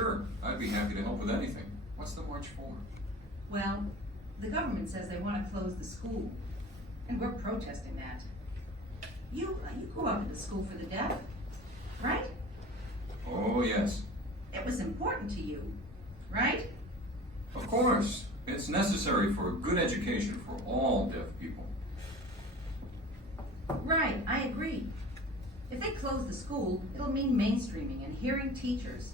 Sure, I'd be happy to help with anything. What's the march for? Well, the government says they want to close the school, and we're protesting that. You grew up in the school for the deaf, right? Oh, yes. It was important to you, right? Of course. It's necessary for a good education for all deaf people. Right, I agree. If they close the school, it'll mean mainstreaming and hearing teachers.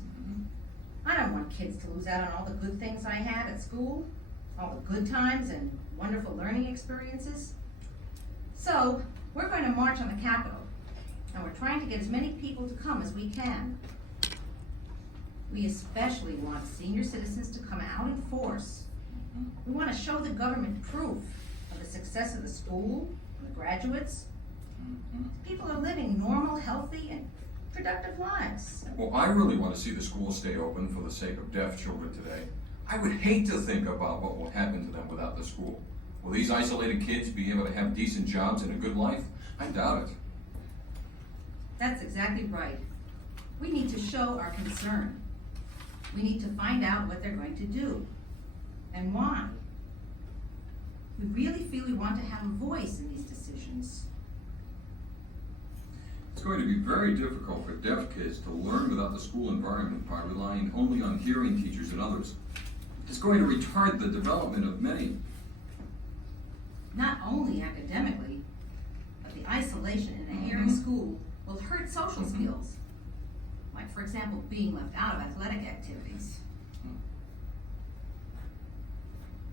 I don't want kids to lose out on all the good things I had at school, all the good times and wonderful learning experiences. So, we're going to march on the Capitol, and we're trying to get as many people to come as we can. We especially want senior citizens to come out in force. We want to show the government proof of the success of the school, and the graduates. People are living normal, healthy, and productive lives. Well, I really want to see the school stay open for the sake of deaf children today. I would hate to think about what will happen to them without the school. Will these isolated kids be able to have decent jobs and a good life? I doubt it. That's exactly right. We need to show our concern. We need to find out what they're going to do and why. We really feel we want to have a voice in these decisions. It's going to be very difficult for deaf kids to learn without the school environment by relying only on hearing teachers and others. It's going to retard the development of many. Not only academically, but the isolation in a hearing school will hurt social skills. Like, for example, being left out of athletic activities.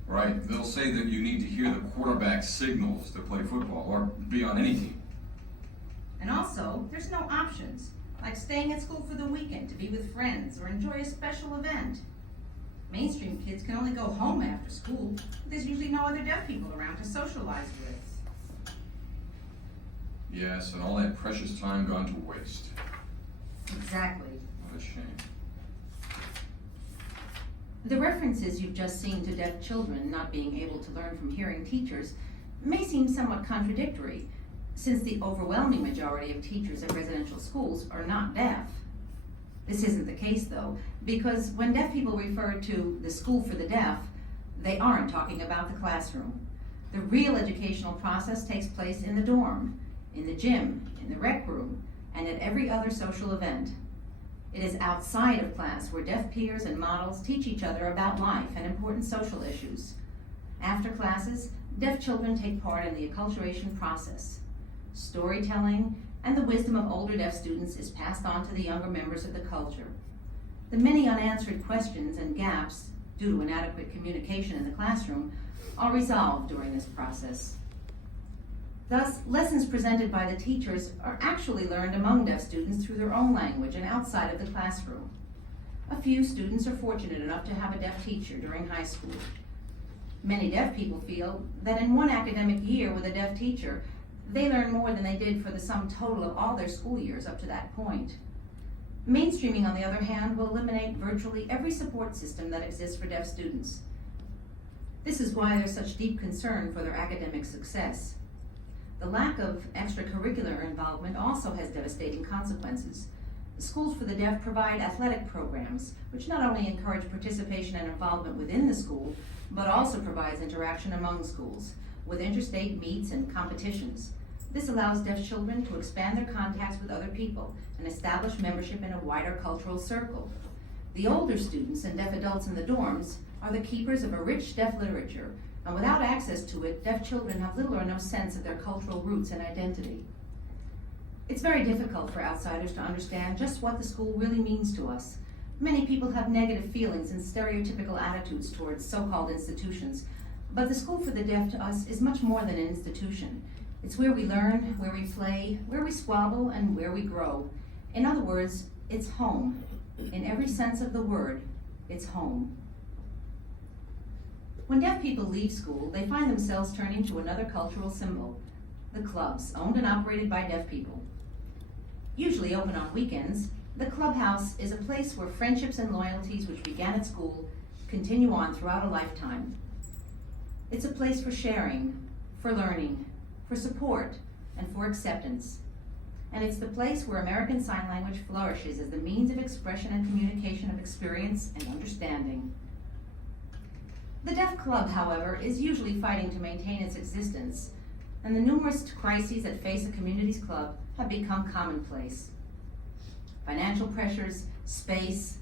Right, they'll say that you need to hear the quarterback's signals to play football or be on any team. And also, there's no options, like staying at school for the weekend to be with friends or enjoy a special event. Mainstream kids can only go home after school. There's usually no other deaf people around to socialize with. Yes, and all that precious time gone to waste. Exactly. What a shame. The references you've just seen to deaf children not being able to learn from hearing teachers may seem somewhat contradictory, since the overwhelming majority of teachers at residential schools are not deaf. This isn't the case, though, because when deaf people refer to the school for the deaf, they aren't talking about the classroom. The real educational process takes place in the dorm, in the gym, in the rec room, and at every other social event. It is outside of class where deaf peers and models teach each other about life and important social issues. After classes, deaf children take part in the acculturation process. Storytelling and the wisdom of older deaf students is passed on to the younger members of the culture. The many unanswered questions and gaps, due to inadequate communication in the classroom, are resolved during this process. Thus, lessons presented by the teachers are actually learned among deaf students through their own language and outside of the classroom. A few students are fortunate enough to have a deaf teacher during high school. Many deaf people feel that in one academic year with a deaf teacher, they learn more than they did for the sum total of all their school years up to that point. Mainstreaming, on the other hand, will eliminate virtually every support system that exists for deaf students. This is why there's such deep concern for their academic success. The lack of extracurricular involvement also has devastating consequences. The schools for the deaf provide athletic programs, which not only encourage participation and involvement within the school, but also provides interaction among schools, with interstate meets and competitions. This allows deaf children to expand their contacts with other people and establish membership in a wider cultural circle. The older students and deaf adults in the dorms are the keepers of a rich deaf literature, and without access to it, deaf children have little or no sense of their cultural roots and identity. It's very difficult for outsiders to understand just what the school really means to us. Many people have negative feelings and stereotypical attitudes towards so-called institutions, but the School for the Deaf to us is much more than an institution. It's where we learn, where we play, where we squabble, and where we grow. In other words, it's home. In every sense of the word, it's home. When deaf people leave school, they find themselves turning to another cultural symbol, the clubs, owned and operated by deaf people. Usually open on weekends, the clubhouse is a place where friendships and loyalties which began at school continue on throughout a lifetime. It's a place for sharing, for learning, for support, and for acceptance. and it's the place where American Sign Language flourishes as the means of expression and communication of experience and understanding. The Deaf Club, however, is usually fighting to maintain its existence, and the numerous crises that face a community's club have become commonplace. Financial pressures, space,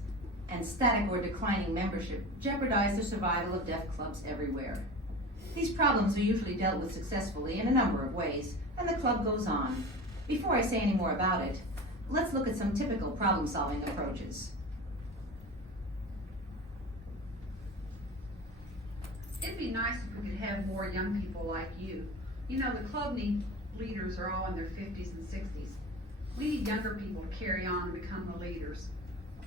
and static or declining membership jeopardize the survival of deaf clubs everywhere. These problems are usually dealt with successfully in a number of ways, and the club goes on. Before I say any more about it, let's look at some typical problem-solving approaches. It'd be nice if we could have more young people like you. You know, the club leaders are all in their 50s and 60s. We need younger people to carry on and become the leaders.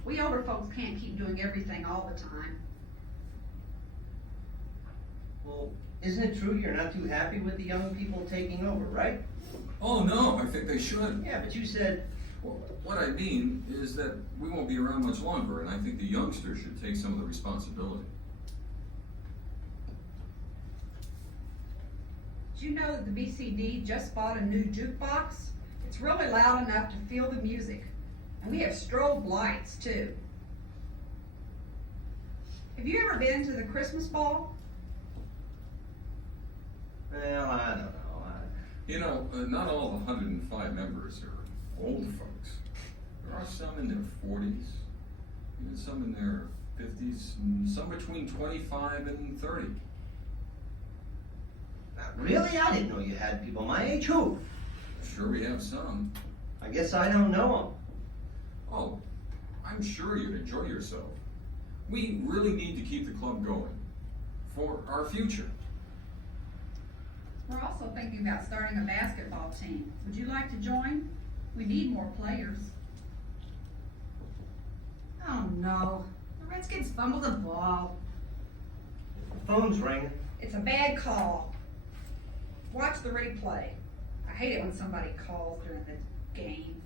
We older folks can't keep doing everything all the time. Well, isn't it true you're not too happy with the young people taking over, right? Oh, no, I think they should. Yeah, but you said, Well, what I mean is that we won't be around much longer, and I think the youngsters should take some of the responsibility. Did you know that the BCD just bought a new jukebox? It's really loud enough to feel the music. And we have strobe lights too. Have you ever been to the Christmas ball? well, I don't know. You know, not all the 105 members are old folks. There are some in their 40s, even some in their 50s, and some between 25 and 30. Really? I didn't know you had people my age. Who? Sure, we have some. I guess I don't know Oh, I'm sure you'd enjoy yourself. We really need to keep the club going for our future. We're also thinking about starting a basketball team. Would you like to join? We need more players. Oh no, the Redskins fumbled the ball. them. The phone's ringing. It's a bad call. Watch the replay. I hate it when somebody calls during the game.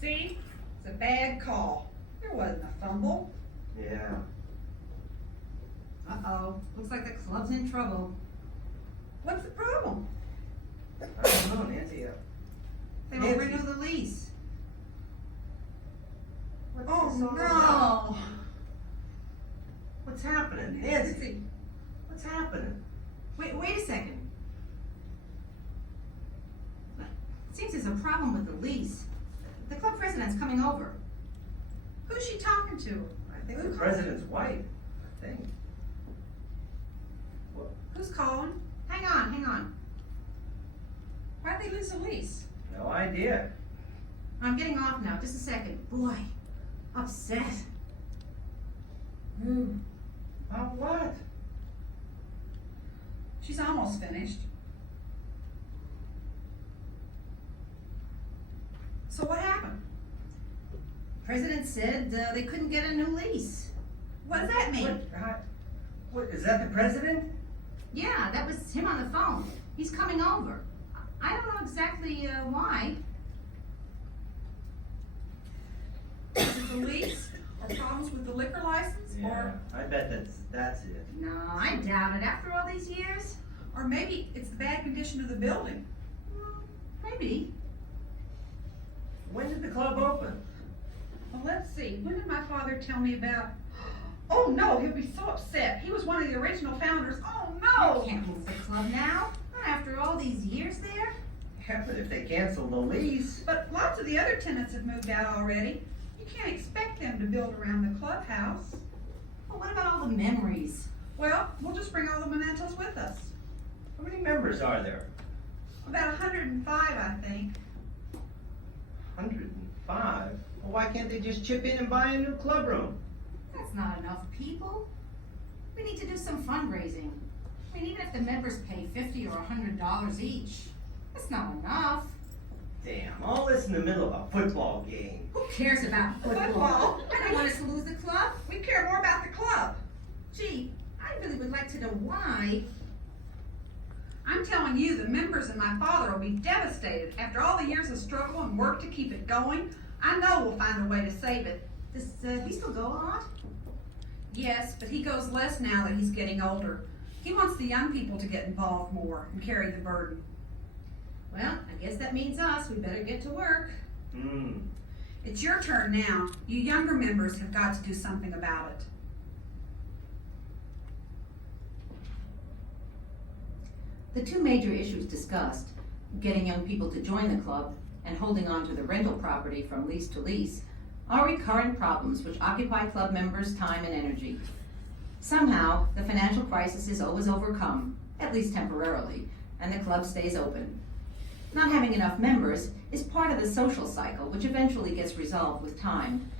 See? It's a bad call. There wasn't a fumble. Yeah. Uh-oh, looks like the club's in trouble. What's the problem? I don't know, Nancy. They won't Nancy. renew the lease. What's Oh, this all about? no. What's happening? Nancy, what's happening? Wait a second. It seems there's a problem with the lease. The club president's coming over. Who's she talking to? I think the president's wife, I think. Who's calling? Hang on. Why'd they lose the lease? No idea. I'm getting off now, just a second. Boy, upset. About what? She's almost finished. So what happened? President said they couldn't get a new lease. What does that mean? What, is that the president? Yeah, that was him on the phone. He's coming over. I don't know exactly why. Is it the lease? Or problems with the liquor license? I bet that's it. No, I doubt it. After all these years? Or maybe it's the bad condition of the building. Maybe. When did the club open? Well, let's see. When did my father tell me about? Oh no, he'll be so upset. He was one of the original founders. Oh no! You can't move the club now. Not after all these years there. Yeah, but if they cancel the lease. But lots of the other tenants have moved out already. You can't expect them to build around the clubhouse. Well, what about all the memories? Well, we'll just bring all the mementos with us. How many members are there? About 105, I think. 105? Well, why can't they just chip in and buy a new club room? That's not enough people. We need to do some fundraising. I mean, even if the members pay $50 or $100 each, that's not enough. Damn, all this in the middle of a football game. Who cares about football? Football? I don't want us to lose the club. We care more about the club. Gee, I really would like to know why. I'm telling you, the members and my father will be devastated after all the years of struggle and work to keep it going. I know we'll find a way to save it. Does he still go a lot? Yes, but he goes less now that he's getting older. He wants the young people to get involved more and carry the burden. Well, I guess that means us. We better get to work. It's your turn now. You younger members have got to do something about it. The two major issues discussed, getting young people to join the club and holding on to the rental property from lease to lease, are recurrent problems which occupy club members' time and energy. Somehow, the financial crisis is always overcome, at least temporarily, and the club stays open. Not having enough members is part of the social cycle which eventually gets resolved with time.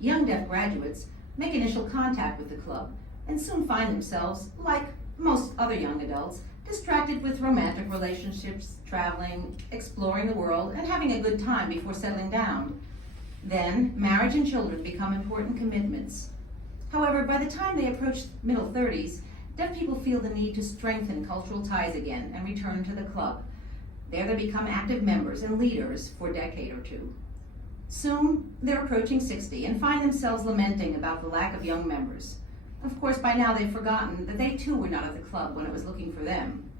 Young deaf graduates make initial contact with the club and soon find themselves, like most other young adults, distracted with romantic relationships, traveling, exploring the world, and having a good time before settling down. Then, marriage and children become important commitments. However, by the time they approach middle 30s, deaf people feel the need to strengthen cultural ties again and return to the club. There they become active members and leaders for a decade or two. Soon, they're approaching 60 and find themselves lamenting about the lack of young members. Of course, by now they've forgotten that they too were not at the club when it was looking for them.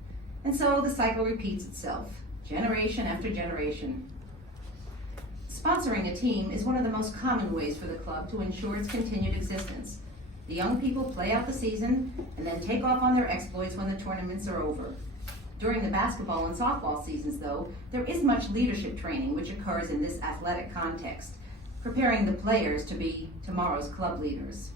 And so the cycle repeats itself, generation after generation. Sponsoring a team is one of the most common ways for the club to ensure its continued existence. The young people play out the season and then take off on their exploits when the tournaments are over. During the basketball and softball seasons, though, there is much leadership training which occurs in this athletic context, preparing the players to be tomorrow's club leaders.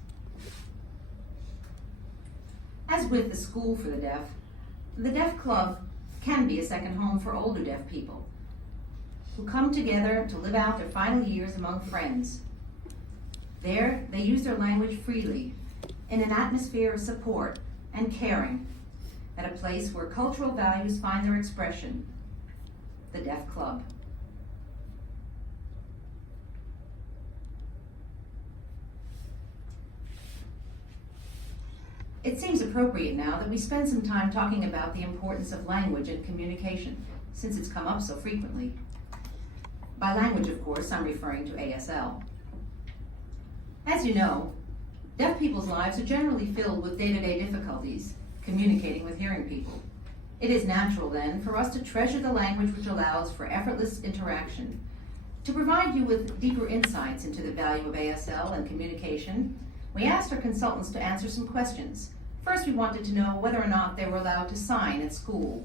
As with the School for the Deaf Club can be a second home for older deaf people who come together to live out their final years among friends. There, they use their language freely, in an atmosphere of support and caring, at a place where cultural values find their expression, the Deaf Club. It seems appropriate now that we spend some time talking about the importance of language and communication, since it's come up so frequently. By language, of course, I'm referring to ASL. As you know, deaf people's lives are generally filled with day-to-day difficulties communicating with hearing people. It is natural, then, for us to treasure the language which allows for effortless interaction. To provide you with deeper insights into the value of ASL and communication, we asked our consultants to answer some questions. First, we wanted to know whether or not they were allowed to sign at school.